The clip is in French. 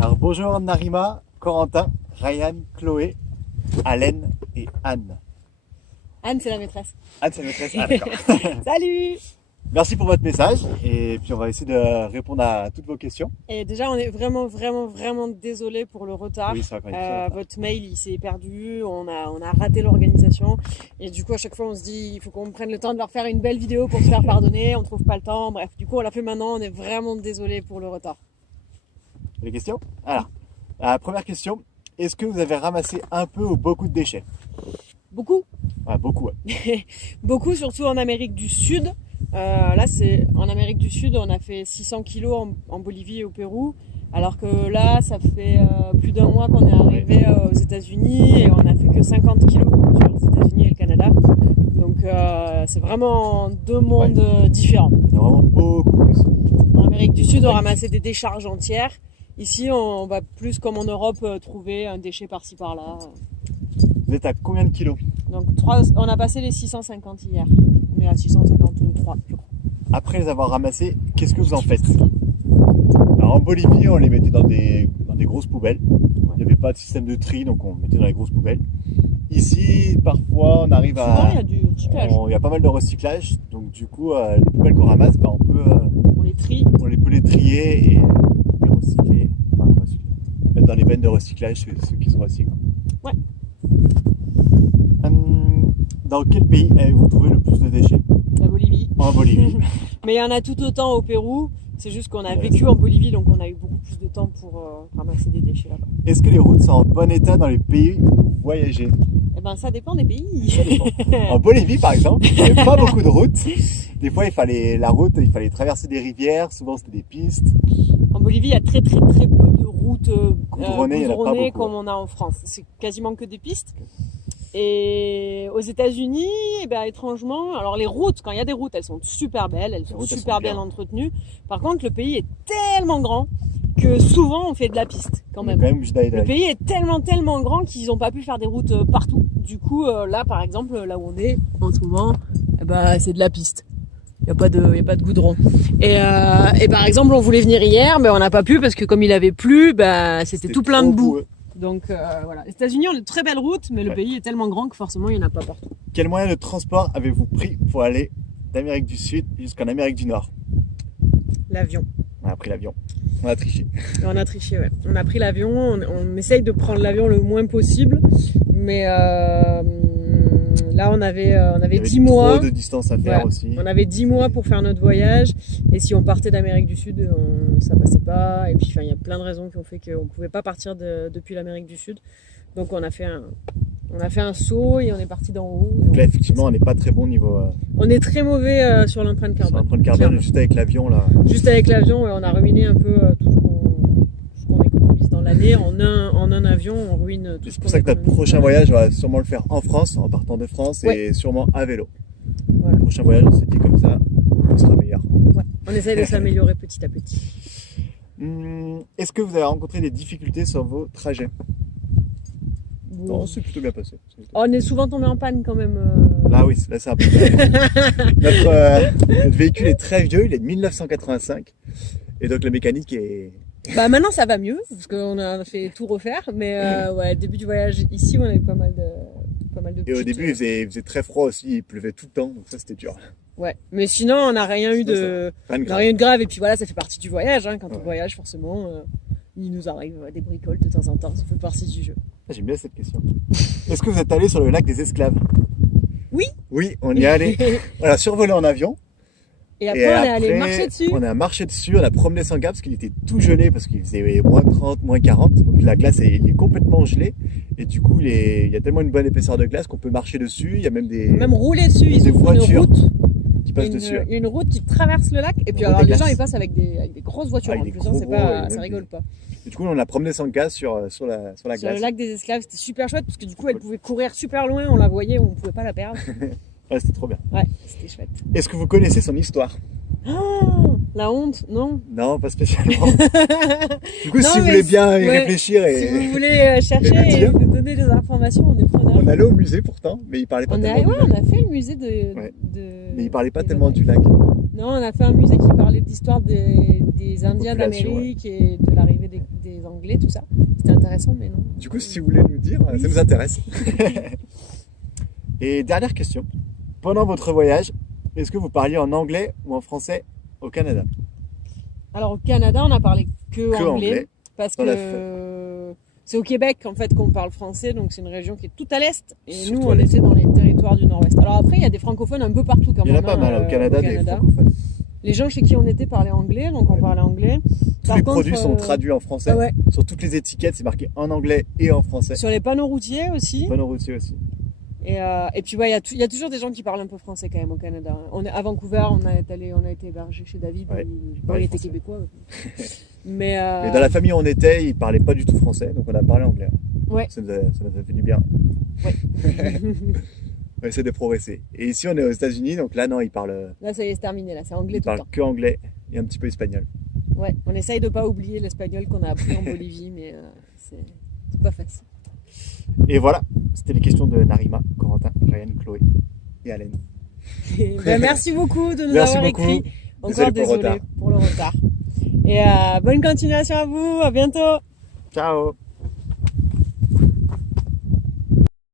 Alors bonjour Narima, Corentin, Ryan, Chloé, Allen et Anne. Anne, c'est la maîtresse. Anne, c'est la maîtresse. Ah d'accord. Salut! Merci pour votre message et puis on va essayer de répondre à toutes vos questions. Et déjà, on est vraiment désolé pour le retard. Oui, ça va. Votre mail, il s'est perdu, on a raté l'organisation. Et du coup, à chaque fois, on se dit, il faut qu'on prenne le temps de leur faire une belle vidéo pour se faire pardonner. On trouve pas le temps. Bref, du coup, on l'a fait maintenant. On est vraiment désolé pour le retard. Les questions? Alors, la première question, est-ce que vous avez ramassé un peu ou beaucoup de déchets? Beaucoup. Ah, beaucoup, ouais. Beaucoup, surtout en Amérique du Sud. Là, c'est en Amérique du Sud, on a fait 600 kilos en Bolivie et au Pérou, alors que là, ça fait plus d'un mois qu'on est arrivé aux États-Unis et on a fait que 50 kilos sur les États-Unis et le Canada. Donc, c'est vraiment deux mondes différents. Il y a vraiment beaucoup plus. En Amérique du Sud, on ramassait des décharges entières. Ici, on va plus comme en Europe trouver un déchet par-ci par-là. Vous êtes à combien de kilos? Donc, on a passé les 650 hier. On est à 653, je crois. Après les avoir ramassés, qu'est-ce que vous en faites? Alors en Bolivie, on les mettait dans des grosses poubelles. Il n'y avait pas de système de tri, donc on mettait dans les grosses poubelles. Ici, parfois, on arrive Souvent, il y a du recyclage. Il y a pas mal de recyclage, donc du coup, les poubelles qu'on ramasse, on les trie. On peut les trier et les recycler. Enfin, mettre dans les bennes de recyclage ceux qui sont recyclés. Ouais. Dans quel pays avez-vous trouvé le plus de déchets? La Bolivie. En Bolivie. Mais il y en a tout autant au Pérou. C'est juste qu'on a vécu en Bolivie, donc on a eu beaucoup plus de temps pour ramasser des déchets là-bas. Est-ce que les routes sont en bon état dans les pays où vous voyagez? Eh ben, ça dépend des pays. Ça dépend. En Bolivie, par exemple, il n'y avait pas beaucoup de routes. Des fois, il fallait traverser des rivières. Souvent, c'était des pistes. En Bolivie, il y a très peu de routes goudronnées comme on a en France. C'est quasiment que des pistes. Et aux États-Unis, eh ben, étrangement, alors les routes, quand il y a des routes, elles sont super belles, elles sont super bien entretenues. Par contre, le pays est tellement grand que souvent on fait de la piste quand même. Le pays est tellement grand qu'ils n'ont pas pu faire des routes partout. Du coup, là, par exemple, là où on est en ce moment, eh ben, c'est de la piste. Il n'y a pas de goudron. Et par exemple, on voulait venir hier, mais on n'a pas pu parce que comme il avait plu, bah, c'était tout plein de boue. Donc voilà, les États-Unis ont de très belles routes, mais le pays est tellement grand que forcément il n'y en a pas partout. Quel moyen de transport avez-vous pris pour aller d'Amérique du Sud jusqu'en Amérique du Nord? L'avion. On a pris l'avion. On a triché. On a triché, ouais. On a pris l'avion, on essaye de prendre l'avion le moins possible, mais là on avait 10 mois. Trop de distance à faire aussi. On avait 10 mois pour faire notre voyage, et si on partait d'Amérique du Sud, ça passait pas. Et puis il y a plein de raisons qui ont fait qu'on pouvait pas partir depuis l'Amérique du Sud. Donc on a fait un saut et on est parti d'en haut. Donc là effectivement on n'est pas très bon niveau. On est très mauvais sur l'empreinte carbone. Sur l'empreinte carbone, juste avec l'avion là. Juste avec l'avion, on a ruiné un peu tout ce qu'on économise dans l'année. En un avion, on ruine tout. C'est pour ça que notre prochain voyage, on va sûrement le faire en France, en partant de France, et sûrement à vélo. Voilà. Le prochain voyage, on s'est dit comme ça, on sera meilleur. Ouais. On essaye de s'améliorer petit à petit. Est-ce que vous avez rencontré des difficultés sur vos trajets? Non, c'est plutôt bien passé. On est souvent tombé en panne quand même. Là oui, là c'est un peu notre véhicule est très vieux, il est de 1985. Et donc la mécanique est... Bah maintenant ça va mieux, parce qu'on a fait tout refaire. Mais ouais, début du voyage ici, on avait pas mal de Et au début, il faisait très froid aussi, il pleuvait tout le temps, donc ça c'était dur. Ouais, mais sinon on n'a rien eu de grave. Et puis voilà, ça fait partie du voyage. Hein. Quand on voyage, forcément, il nous arrive des bricoles de temps en temps, ça fait partie du jeu. J'aime bien cette question. Est-ce que vous êtes allé sur le lac des Esclaves? Oui. Oui, on y est allé. On a survolé en avion. Et après, on est allé marcher dessus. On a marché dessus, on a promené sans gars parce qu'il était tout gelé, parce qu'il faisait moins 30, moins 40. Donc la glace il est complètement gelée. Et du coup, il y a tellement une bonne épaisseur de glace qu'on peut marcher dessus. Il y a même rouler dessus. Ils ont une route qui passe dessus. Il y a une route qui traverse le lac. Et puis alors, les gens ils passent avec des grosses voitures. En plus, ça rigole pas. Et du coup, on a promené sans gaz sur la glace. Sur le lac des Esclaves, c'était super chouette parce que du coup, elle pouvait courir super loin. On la voyait, on pouvait pas la perdre. Ouais, c'était trop bien. Ouais, c'était chouette. Est-ce que vous connaissez son histoire? Oh, La honte, non? Non, pas spécialement. Du coup, Non, si vous mais voulez bien y ouais, réfléchir si vous voulez chercher nous et dire. nous donner des informations, on est preneurs. On allait au musée pourtant, mais il parlait pas On tellement du ouais, lac. on a fait le musée de... Ouais. de Mais il parlait pas des tellement Vosges. du lac. Non, on a fait un musée qui parlait de l'histoire des Indiens population, d'Amérique et de l'arrivée des Anglais, tout ça. C'était intéressant, mais non. Du coup, si vous voulez nous dire, Oui. ça nous intéresse. Et dernière question. Pendant votre voyage, est-ce que vous parliez en anglais ou en français au Canada? Alors au Canada, on a parlé que anglais, anglais. parce Dans la que c'est au Québec en fait qu'on parle français, donc c'est une région qui est tout à l'est, et Surtout nous à on l'est. était dans les territoires du nord-ouest. Alors après, il y a des francophones un peu partout quand Il y en a même. pas mal au Canada, des francophones. Les gens chez qui on était parlaient anglais, donc on Ouais. parlait anglais. Tous les produits sont traduits en français. Ah ouais. Sur toutes les étiquettes, c'est marqué en anglais et en français. Sur les panneaux routiers aussi. Panneau routier aussi. Et puis ouais, il y a toujours des gens qui parlent un peu français quand même au Canada. On est à Vancouver, on a été hébergé chez David. Ouais. Bon, Ouais, il était français. québécois. Mais Et dans la famille où on était, ils parlaient pas du tout français, donc on a parlé anglais. ouais. Ça nous a fait du bien. Ouais. On essaie de progresser. Et ici, on est aux États-Unis, donc là, non, ils parlent, Là, ça y est, c'est terminé. Là, c'est anglais tout le temps. que anglais et un petit peu espagnol. Ouais, on essaye de pas oublier l'espagnol qu'on a appris en Bolivie, mais c'est pas facile. Et voilà, c'était les questions de Narima, Corentin, Ryan, Chloé et Allen. Ben, merci beaucoup de nous Merci avoir beaucoup. écrit. Désolé Encore pour le désolé retard. pour le retard. Et bonne continuation à vous. À bientôt. Ciao!